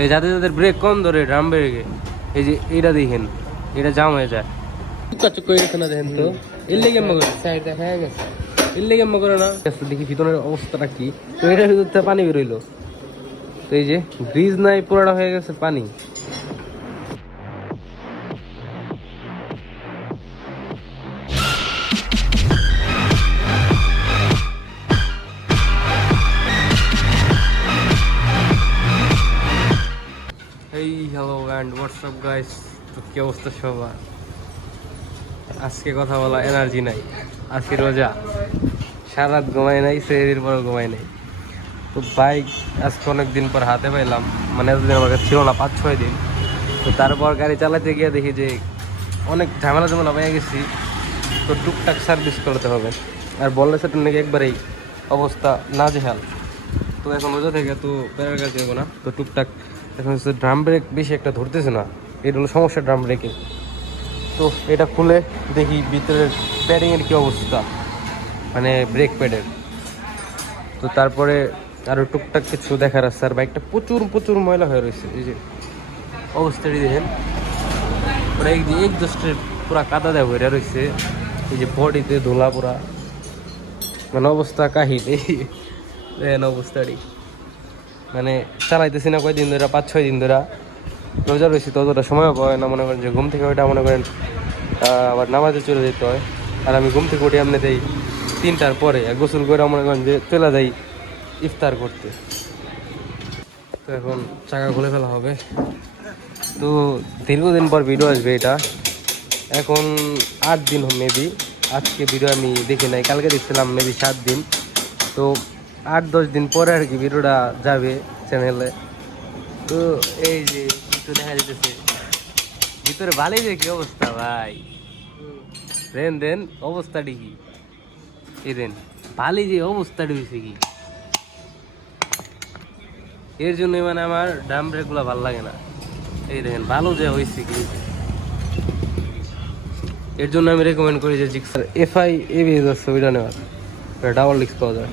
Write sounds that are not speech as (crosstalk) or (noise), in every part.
এই যাদের যাদের ব্রেক কম ধরে ড্রাম ব্রেকে এই যে এটা দেখেন এটা জাম হয়ে যায়। না দেখেন তো। না দেখি ভিতরের অবস্থাটা কি। তো পানি বেরোইলো। তো এই যে ব্রিজ নাই পুরোটা হয়ে গেছে পানি। হোয়াটসঅ্যাপ গাইস তো কি অবস্থা সবার? আজকে কথা বলা এনার্জি নাই। আজকে রোজা। সারা রাত ঘুমাই নাই, সেদিন পর ঘুমাই নাই। তো বাইক আজকে অনেক দিন পর হাতে পাইলাম। মানে এতদিন আমার কাছে ছিল না, পাঁচ, ছয় দিন। তো তারপর গাড়ি চালাতে গিয়ে দেখি যে অনেক ঝামেলা ঝামেলা পেয়ে গেছি। তো টুকটাক সার্ভিস করতে হবে। আর বললে সেটা নাকি একবারেই অবস্থা না জেহাল তো এখন রোজা থেকে তো প্যারার কাছে যাব না। তো টুকটাক এখন হচ্ছে ড্রাম ব্রেক বেশি একটা ধরতেছে না। এটা হলো সমস্যা ড্রাম ব্রেকে তো এটা খুলে দেখি ভিতরের প্যাডিংয়ের কী অবস্থা। মানে ব্রেক প্যাডের তো তারপরে আরও টুকটাক কিছু দেখার আছে। আর বাইকটা প্রচুর প্রচুর ময়লা হয়ে রয়েছে। এই যে অবস্থাটি দেখেন। পুরো এক এক দশটের পুরা কাদা দেওয়া হয়ে রয়েছে। এই যে বডিতে ধুলা পুরা মানে অবস্থা কাহিল। এই অবস্থাটি মানে চালাইতেছি না কয়দিন ধরে, পাঁচ ছয় দিন ধরে। রোজা রয়েছি তো, অতটা সময়ও পায় না। মনে করেন যে ঘুম থেকে ওইটা মনে করেন আবার নামাজে চলে যেতে হয়। আর আমি ঘুম থেকে উঠে এমনি দেই তিনটার পরে আর গোসল করে মনে করেন যে চলে যাই ইফতার করতে। তো এখন চাকা খুলে ফেলা হবে। তো দীর্ঘদিন পর ভিডিও আসবে এটা। এখন আট দিন মেবি। আজকে ভিডিও আমি দেখি নাই, কালকে দেখছিলাম মেবি সাত দিন। তো আট দশ দিন পরে আর কি ভিডিওটা যাবে চ্যানেলে তো এই যে একটু দেখা যেতেছে ভিতরে ভালোই যে কি অবস্থা ভাই? রেন দেন, অবস্থাটি কি? এই দেন ভালোই যে অবস্থাটি হয়েছে কি? এর জন্যই মানে আমার ডাম ব্রেকগুলো ভালো লাগে না। এই দেখেন ভালো যে হয়েছে কি? এর জন্য আমি রেকমেন্ড করি যে জিক্সার এফআই এবিএস আছে ওইটা নেওয়ার। ডাবল ডিস্ক পাওয়া যায়।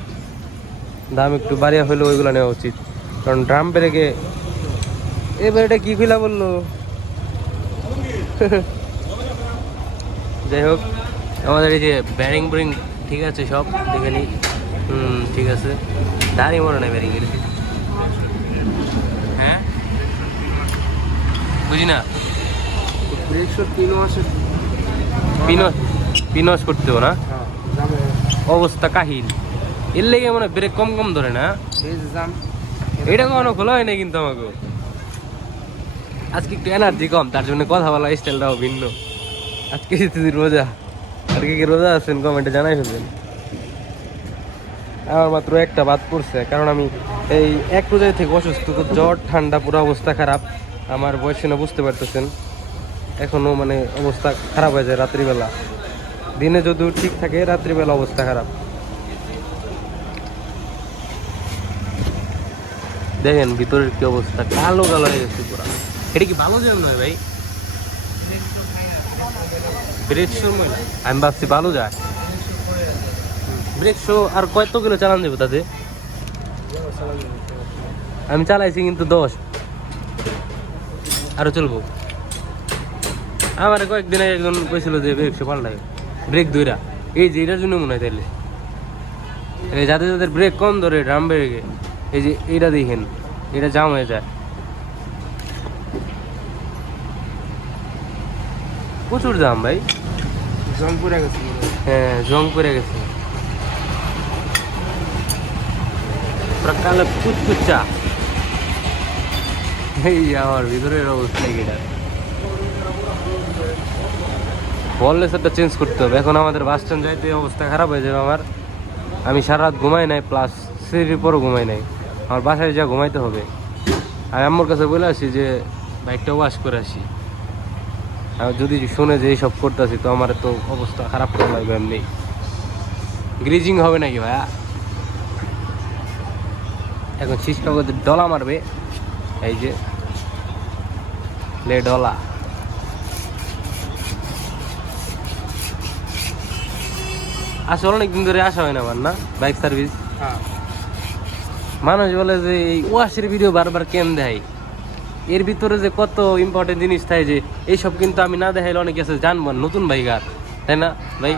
দাম একটু বাড়িয়া হলেও ওইগুলো নেওয়া উচিত। কারণ ড্রাম ব্রেকে এবার এটা কি খুলা বলল? যাই হোক আমাদের এই যে ব্যারিং ব্রিং ঠিক আছে সব দেখে নিই হুম ঠিক আছে। দাঁড়িয়ে মনে নাই ব্যারিং এর। হ্যাঁ? বুঝি না? পিনস করতে না? হ্যাঁ অবস্থা কাহিল। এর লেগে মানে ব্রেক কম কম ধরে না। এটা কখনো খোলা হয় না কিন্তু আমাকে আজকে একটু এনার্জি কম তার জন্য কথা বলা স্টাইলটাও ভিন্ন। আজকে রোজা। আজকে কি রোজা আছেন কমেন্টে জানাই ফেলবেন। আমার মাত্র একটা বাদ পড়ছে কারণ আমি এই এক রোজায় থেকে অসুস্থ তো জ্বর ঠান্ডা পুরো অবস্থা খারাপ। আমার বয়স না বুঝতে পারতেছেন। এখনও মানে অবস্থা খারাপ হয়ে যায় রাত্রিবেলা। দিনে যদিও ঠিক থাকে রাত্রিবেলা অবস্থা খারাপ। দেখেন ভিতরের কি অবস্থা, কালো কালো হয়ে গেছে পুরো। এটা কি ভালো জ্যাম নয় ভাই? ব্রেক শো আমি ভাবছি ভালো যায়। ব্রেক শো আর কত কিলো চালান দেবো তাতে। আমি চালাইছি কিন্তু দশ। আরও চলবো। আমার কয়েকদিন আগে একজন কইছিল যে ব্রেক শো পাল্টাই ব্রেক দুইরা। এই যে এটার জন্য মনে হয় তাইলে। যাদের যাদের ব্রেক কম ধরে, ড্রাম ব্রেকে এই যে এটা দেখেন এটা জাম হয়ে যায়। প্রচুর দাম ভাই। জং পুরা গেছে হ্যাঁ। জং পড়ে গেছে। কুচকুচা। এই আমার ভিতরের অবস্থা এটা চেঞ্জ করতে হবে। এখন আমাদের বাস স্ট্যান্ড যাইতে অবস্থা খারাপ হয়ে যাবে আমার। আমি সারা রাত ঘুমাই নাই প্লাস সিঁড়ির পরও ঘুমাই নাই। আমার বাসায় যা ঘুমাইতে হবে। আমি আম্মুর কাছে বলে আসি যে, বাইকটা ওয়াশ করে আসি। আর যদি শুনে যে এইসব করতেছি, তো আমার তো অবস্থা খারাপ করে লাগবে এমনি। গ্রিজিং হবে নাকি ভাইয়া? এখন শীষ কাগজে ডলা মারবে। এই যে, লে ডলা। আসলে অনেক দিন ধরে আসা হয় না আমার, না? Bike service? হ্যাঁ। মানুষ বলে যে এই ওয়াশের ভিডিও বারবার কেন দেয়? এর ভিতরে যে কত ইম্পর্টেন্ট জিনিস থাকে যে এইসব কিন্তু আমি না দেখাইলে অনেকে আছে, জানব নতুন বাইকার তাই না? ভাই,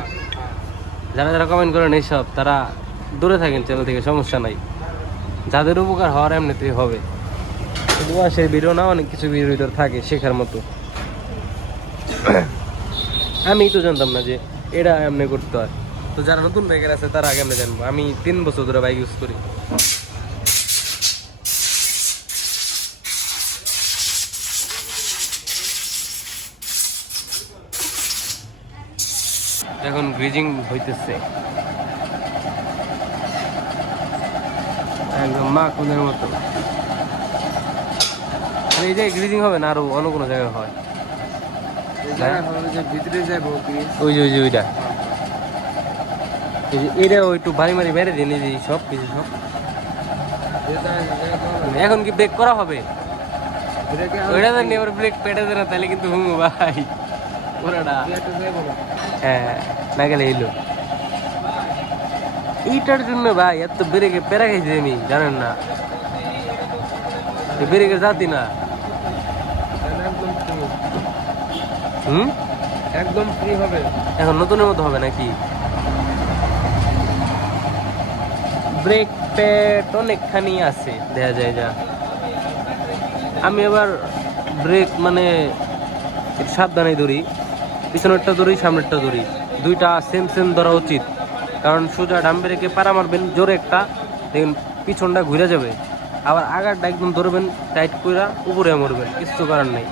যারা যারা কমেন্ট করেন এইসব, তারা দূরে থাকেন চ্যানেল থেকে, সমস্যা নাই। যাদের উপকার হওয়ার এমনিতেই হবে। সেই ভিডিও না, অনেক কিছু ভিডিওর ভিতর থাকে শেখার মতো। আমি তো জানতাম না যে এটা এমনি করতে হয়। তো যারা নতুন বাইকার আছে, তারা আগে আমরা জানব। আমি তিন বছর ধরে বাইক ইউজ করি। এখন গ্রিজিং হইতেছে। একদম মা কুনের মতো। এই যে গ্রিজিং হবে না আরও অন্য কোনো জায়গায় হয়। এই জায়গায় হলো যে ভিতরে যাব ওই যে ওই যে ওইটা। একটু বাড়ি মারি বেড়ে দিন এই যে সব কিছু সব। এখন কি ব্রেক করা হবে? ওইটা ব্রেক পেটে দেয় না তাহলে কিন্তু হুমু ভাই। পুরাটা হ্যাঁ। না গেলে এলো। এইটার জন্য ভাই এত ব্রেকে পেরা খাইছি আমি জানেন না? ব্রেকের জাতি না। হুম? একদম ফ্রি হবে। এখন নতুনের মতো হবে নাকি? ব্রেক প্যাড অনেকখানি আছে দেখা যায় যা। আমি এবার ব্রেক মানে সাবধানে ধরি পিছনেরটা ধরি সামনেরটা ধরি। দুইটা সেম সেম ধরা উচিত। কারণ সোজা ডাম ব্রেকে পারা মারবেন, জোরে একটা, দেখুন পিছনটা ঘুরে যাবে। আবার আগারটা একদম ধরবেন টাইট করে উপরে মরবেন, কিছু করার নেই।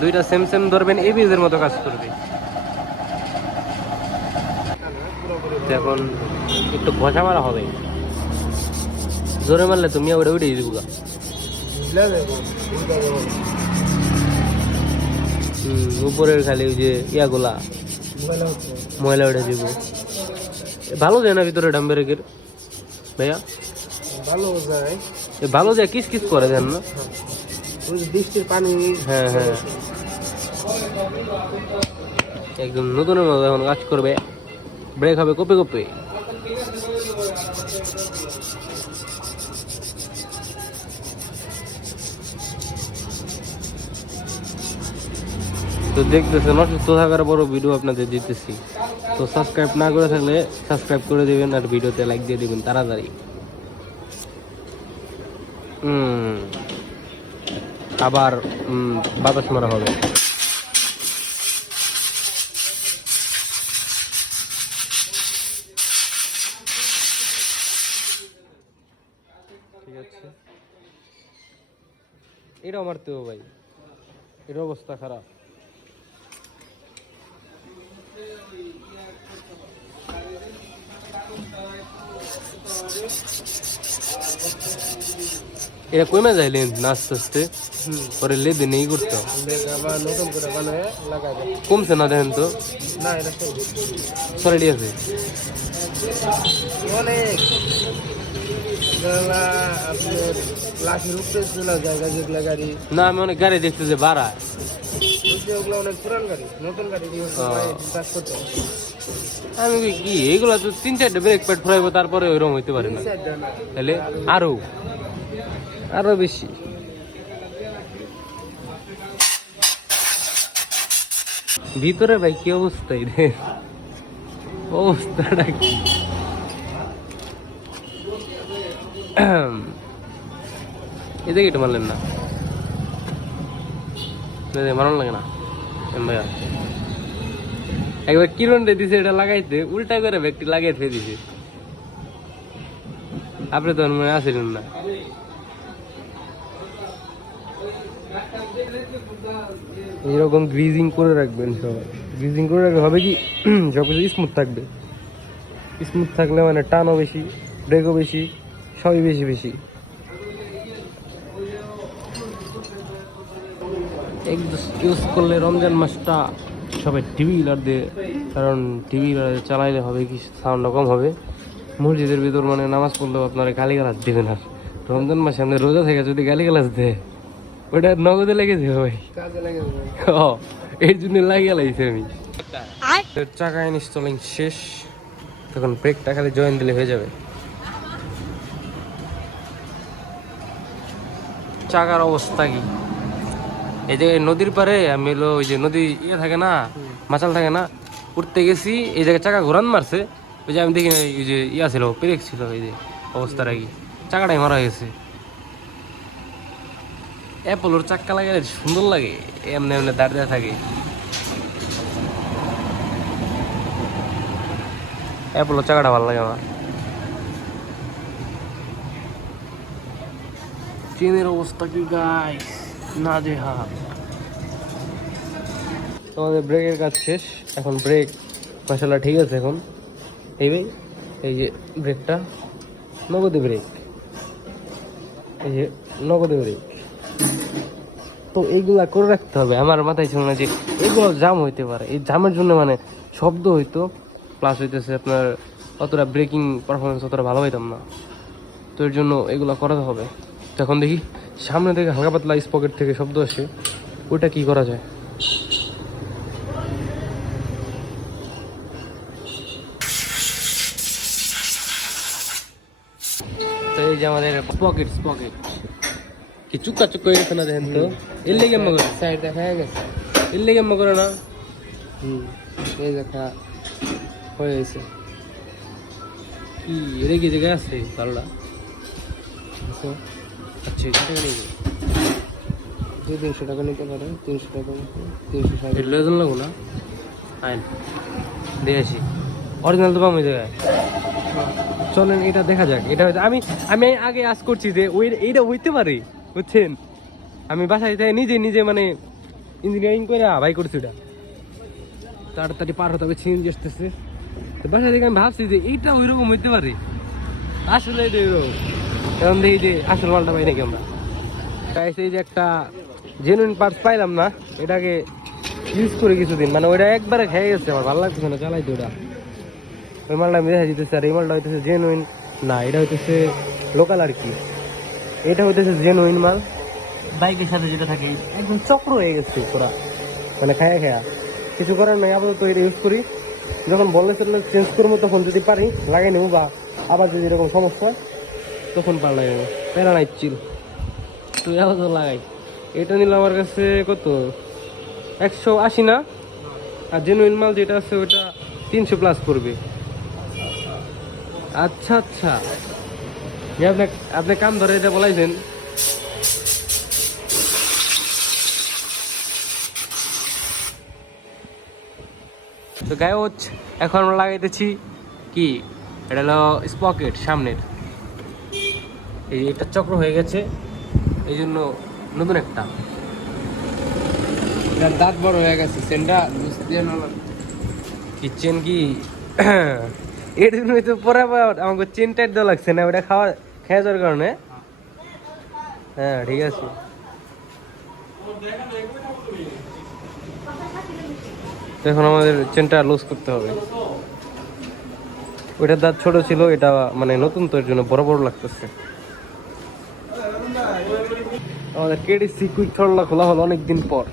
দুইটা সেম সেম ধরবেন এবিএসের মতো কাজ করবে। এখন একটু ঘষা মারা হবে। জোরে মারলে তুমি ওটা উঠে দিব উপরের খালি ওই যে ইয়াগুলা। ময়লা উঠে দিব। ভালো যায় না ভিতরে ডাম্বেরেকের ভাইয়া? ভালো যায় ভালো যায়, কিস কিস করে দেন না? বৃষ্টির পানি হ্যাঁ হ্যাঁ। একদম নতুনের মতো এখন কাজ করবে। ব্রেক হবে কপে কপে। তো দেখতেছেন, অসুস্থ থাকার বড় ভিডিও আপনাদের দিতেছি। তো সাবস্ক্রাইব না করে থাকলে সাবস্ক্রাইব করে দিবেন আর ভিডিওতে লাইক দিয়ে দিবেন তাড়াতাড়ি। আবার বাতাস মারা হবে। ঠিক আছে। মারতে হবে ভাই, এর অবস্থা খারাপ। এটা কমে যায় লেন্থ না আস্তে আস্তে পরে লেদে নেই করতে। কমছে না দেখেন তো? সরেডি আছে। না আমি অনেক গাড়ি দেখতে যে বাড়া অনেক পুরান গাড়ি নতুন গাড়ি আমি কি এইগুলা তো তিন চারটে ব্রেক প্যাড ফুরাইব তারপরে ওইরকম হইতে পারে না। তাহলে আরও? আরও বেশি। ভিতরে ভাই কি অবস্থা রে অবস্থাটা কি? একটু মারলেন না। না, মারণ লাগে না। ভাইয়া। একবার কিরণ রে দিছে এটা লাগাইতে উল্টা করে ব্যক্তি লাগাই ফেলে দিছে। আপনি তো মনে আসেন না। এরকম গ্রিজিং করে রাখবেন সবাই। গ্রিজিং করে রাখলে হবে কি সব কিছু স্মুথ থাকবে। স্মুথ থাকলে মানে টানও বেশি ব্রেকও বেশি সবই বেশি বেশি। ইউজ করলে রমজান মাসটা সবাই টিভি হিলার দিয়ে কারণ টিভি চালাইলে হবে কি সাউন্ডটা কম হবে। মসজিদের ভিতর মানে নামাজ পড়লেও আপনারা গালি গালাজ দেবেন আর। রমজান মাসে আমাদের রোজা থেকে যদি গালি গালাজ দেয় ওটা নগদে লেগে দেবে ভাই। কাজে লাগে যাবে। ও এর জন্য লাগিয়ে লাইছি আমি। তো চাকা ইনস্টলিং শেষ তখন ব্রেকটা খালি জয়েন দিলে হয়ে যাবে। চাকার অবস্থা কি? এই যে নদীর পারে আমি হলো ওই যে নদী ইয়ে থাকে না মাচাল থাকে না, উঠতে গেছি, এই জায়গায় চাকা ঘোরান মারছে, ওই যে আমি দেখি এই যে ইয়া ছিল, পেরেক ছিল, এই যে অবস্থা রাখি চাকাটাই মারা গেছে। অ্যাপোলোর চাক্কা লাগালে সুন্দর লাগে, এমনি এমনি দাঁড়িয়ে থাকে। অ্যাপোলোর চাকাটা ভালো লাগে আমার। ট্রেনের অবস্থা কি গাই না যে হা তোমাদের ব্রেকের কাজ শেষ। এখন ব্রেক মশলা ঠিক আছে এখন। এই ভাই, এই যে ব্রেকটা নগদে ব্রেক এই যে নগদে ব্রেক তো এইগুলা করে রাখতে হবে। আমার মাথায় ছিল না যে এগুলো জাম হইতে পারে। এই জামের জন্য মানে শব্দ হইতো। প্লাস হইতেছে আপনার অতটা ব্রেকিং পারফরমেন্স অতটা ভালো হইতাম না। তো এর জন্য এগুলো করাতে হবে। তো এখন দেখি। সামনে থেকে হালকা পাতলা স্পকেট থেকে শব্দ আসে। ওইটা কি করা যায়? তো এই যে আমাদের স্পকেট স্পকেট কি চুক্কা চুক্কা হয়ে না দেখেন তো? এর লেগে করে। সাইড দেখা গেছে। এর লেগে করে না? হুম, এই দেখা হয়ে গেছে। কি এর কি জায়গায় আছে ভালোটা আচ্ছা। এটা থেকে নিয়ে যাব। তিনশো টাকা নিতে পারে তিনশো টাকা তিনশো ষাট এটা লয়ে লাগবো না? আইন। দিয়ে আসি। অরিজিনাল তো পাবো ওই জায়গায়। চলেন এটা দেখা যাক। এটা আমি আমি আগে আজ করছি যে ওই এইটা হইতে পারে বুঝছেন? আমি বাসায় যাই নিজে নিজে মানে ইঞ্জিনিয়ারিং করে ভাই করছি ওটা। তাড়াতাড়ি পার হতে হবে সিএনজি আসতেছে। তো বাসায় থেকে আমি ভাবছি যে এইটা ওইরকম হইতে পারে। আসলে এটা ওইরকম। এখন দেখি যে আসল মালটা পাই নাকি আমরা। Guys, এই যে একটা জেনুইন পার্টস পাইলাম না এটাকে ইউজ করে কিছুদিন। মানে ওইটা একবারে খেয়ে গেছে আমার ভালো লাগতেছে না চালাইতে ওটা। ওই মালটা আমি দেখা যেতেছে আর এই মালটা হইতেছে জেনুইন না এটা হইতেছে লোকাল আর কি। এটা হইতেছে জেনুইন মাল। বাইকের সাথে যেটা থাকে একদম চক্র হয়ে গেছে পুরা। মানে খায়া খায়া। কিছু করার নাই আপাতত এটা ইউজ করি। যখন বললে চেঞ্জ করব তখন যদি পারি লাগাই নেব বা আবার যদি এরকম সমস্যা তখন পাল্লাই নেব প্যারা নাই চিল। তুই আপাতত লাগাই। এটা নিল আমার কাছে কত? একশো আশি না? আর জেনুইন মাল যেটা আছে ওটা তিনশো প্লাস পড়বে। আচ্ছা আচ্ছা। আপনি আপনি কাম ধরে এটা বলাইছেন। তো গায়ে এখন আমরা লাগাইতেছি কি? এটা হলো স্পকেট, সামনের। এই এটা চক্র হয়ে গেছে। এই জন্য নতুন একটা। দাঁত বড় হয়ে গেছে সেন্টা বুঝতে দিয়ে কিচেন কি? (coughs) এর জন্য তো পরে আমাকে চেন টাইট দেওয়া লাগছে না ওটা খাওয়া খেয়ে যাওয়ার কারণে। হ্যাঁ ঠিক আছে। এখন আমাদের চেনটা লুজ করতে হবে। ওইটার দাঁত ছোট ছিল এটা মানে নতুন তো এর জন্য বড় বড় লাগতেছে। আমাদের কেডিসি কুইক থরলা খোলা হলো অনেকদিন পর।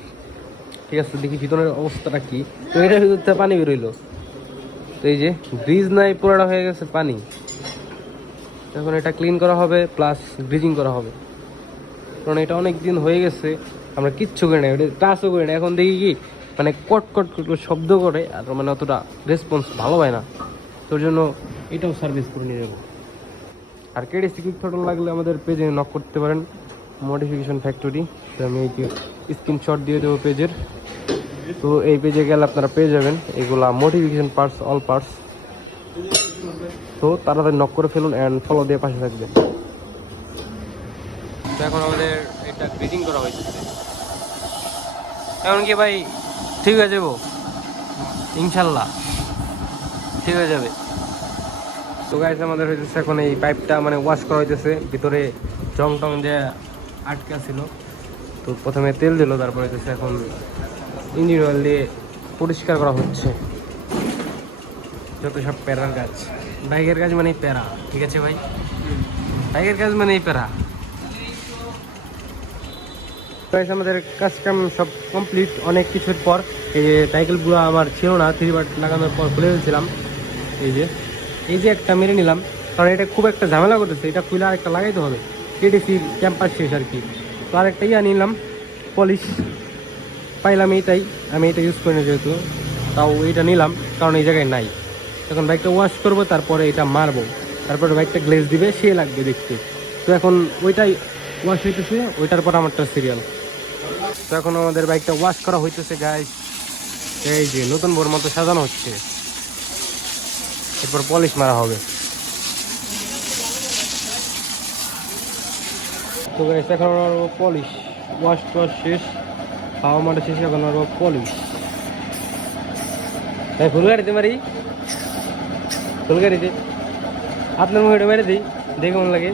ঠিক আছে, দেখি ভিতরের অবস্থাটা কি। তো এটার ভিতর থেকে পানি বেরোইলো তো এই যে ব্রিজ নাই, পুরোটা হয়ে গেছে পানি। এখন এটা ক্লিন করা হবে, প্লাস ব্রিজিং করা হবে। কারণ এটা অনেক দিন হয়ে গেছে, আমরা কিচ্ছু করি না, এটা টাচও করি না। এখন দেখি কি মানে কট কট কট শব্দ করে, আর মানে অতটা রেসপন্স ভালো হয় না। তোর জন্য এটাও সার্ভিস করে নিয়ে যাব। আর কেডি সিকিউর থটল লাগলে আমাদের পেজে নক করতে পারেন। মডিফিকেশন ফ্যাক্টরি তো আমি এই স্ক্রিনশট দিয়ে দেবো পেজের। তো এই পেজে গেলে আপনারা পেয়ে যাবেন এগুলা মোটিফিকেশন পার্টস অল পার্টস তো তাড়াতাড়ি নক করে ফেলুন অ্যান্ড ফলো দিয়ে পাশে থাকবেন। তো এখন আমাদের এটা গ্রিটিং করা হয়েছে। এখন কি ভাই, ঠিক হয়ে যাব? ইনশাল্লাহ, ঠিক হয়ে যাবে। তো গাইস আমাদের হইতেছে এখন এই পাইপটা মানে ওয়াশ করা হইতেছে। ভিতরে জং টং যে আটকা ছিল তো প্রথমে তেল দিল, তারপরে হইতেছে এখন ইঞ্জিন অয়েল দিয়ে পরিষ্কার করা হচ্ছে। যত সব প্যারার কাজ বাইকের কাজ মানে প্যারা, ঠিক আছে ভাই? বাইকের কাজ মানে প্যারা। আমাদের কাজ কাম সব কমপ্লিট অনেক কিছুর পর এই যে সাইকেলগুলো আমার ছিল না থ্রি বার লাগানোর পর খুলে ফেলছিলাম এই যে এই যে একটা মেরে নিলাম। কারণ এটা খুব একটা ঝামেলা করতেছে, এটা খুলে আরেকটা লাগাইতে হবে। কেডিসির ক্যাম্পাস শেষ আর কি। তো আরেকটা ইয়া নিলাম। পলিশ পাইলাম এইটাই আমি এটা ইউজ করি না যেহেতু। তাও এইটা নিলাম, কারণ এই জায়গায় নাই। এখন বাইকটা ওয়াশ করব, তারপরে এটা মারবো। তারপরে বাইকটা গ্লেজ দিবে, সে লাগবে দেখতে। তো এখন ওইটাই ওয়াশ হইতেছে, ওইটার পর আমারটা সিরিয়াল তো এখন আমাদের বাইকটা ওয়াশ করা হইতেছে গাইস এই যে নতুন বোর মতো সাজানো হচ্ছে। এরপর পলিশ মারা হবে। তো গাইস এখন মারবো পলিশ ওয়াশ টুয়াশ শেষ, খাওয়া মারা শেষ, এখন মারবো পলিশ তাই ফুল গাড়িতে মারি। ফুল গাড়িতে। আপনার মুখে মেরে দিই, দেখে মন লাগে।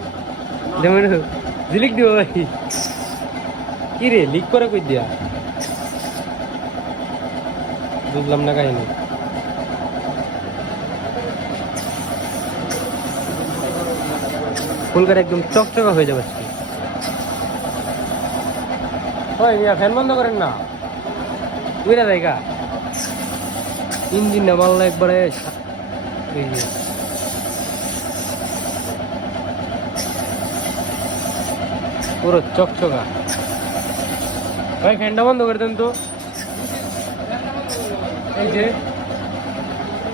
যেমন জিলিক দিব ভাই। কি রে লিক করে কই দিয়া? বুঝলাম না কাহিনী। ফুলকার একদম চকচকা হয়ে যাবে আজকে ওই ফ্যান বন্ধ করেন না। উইরা জায়গা ইঞ্জিন না মারলা একবারে পুরো চকচকা। ভাই, ফ্যানটা বন্ধ করে দেন তো। এই যে,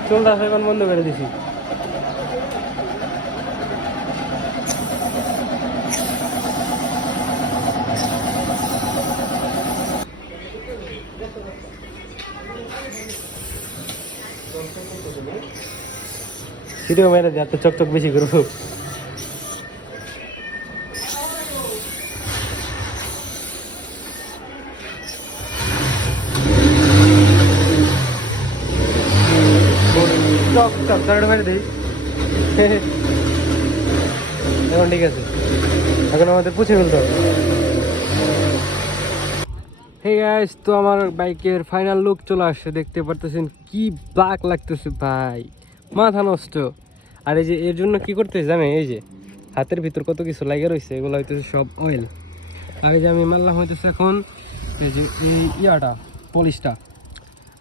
চুলটা এখন বন্ধ করে দিছি। সিটিও মেরে দিয়ে এত চকচক বেশি করব। চক চক চারটা মেরে দিই। (laughs) এখন ঠিক আছে। এখন আমাদের পুছে ফেলতে হবে। হে গাইস তো আমার বাইকের ফাইনাল লুক চলে আসছে। দেখতে পারতেছেন কি ব্ল্যাক লাগতেছে ভাই। মাথা নষ্ট। আর এই যে, এর জন্য কি করতে জানেন এই যে, হাতের ভিতর কত কিছু লাগে রয়েছে এগুলো হইতেছে সব অয়েল আর এই যে, আমি মারলাম হইতেছে এখন এই যে, এই ইয়াটা পলিশটা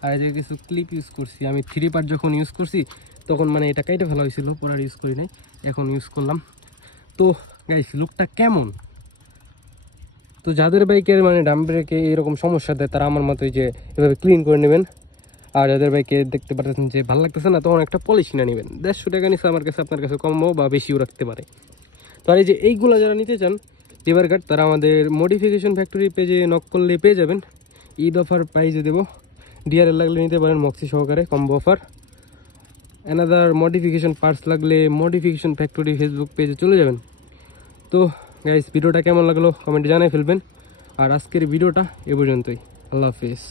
আর এই যে, কিছু ক্লিপ ইউজ করছি। আমি থ্রি পার্ট যখন ইউজ করছি, তখন মানে এটা কেটে ফেলা হয়েছিল, পরে ইউজ করি নাই। এখন ইউজ করলাম। তো গাইস লুকটা কেমন? তো যাদের বাইকের মানে ডাম ব্রেকে এরকম সমস্যা দেয়, তারা আমার মতো এই যে এভাবে ক্লিন করে নেবেন। আর যাদের বাইকে দেখতে পাচ্ছেন যে ভালো লাগতেছে না, তখন একটা পলিশ কিনে নেবেন। দেড়শো টাকা নিচে আমার কাছে, আপনার কাছে কমও বা বেশিও রাখতে পারে। তো আর এই যে এইগুলো যারা নিতে চান লেবার কার্ড তারা আমাদের মডিফিকেশন ফ্যাক্টরি পেজে নক করলে পেয়ে যাবেন। ঈদ অফার প্রাইজে দেবো। ডিআরএল লাগলে নিতে পারেন মক্সি সহকারে combo offer another modification parts লাগলে মডিফিকেশন ফ্যাক্টরি ফেসবুক পেজে চলে যাবেন। তো গাইস ভিডিওটা কেমন লাগল? কমেন্টে জানাই ফেলবেন। আর আজকের ভিডিওটা এ পর্যন্তই। আল্লাহ হাফিজ।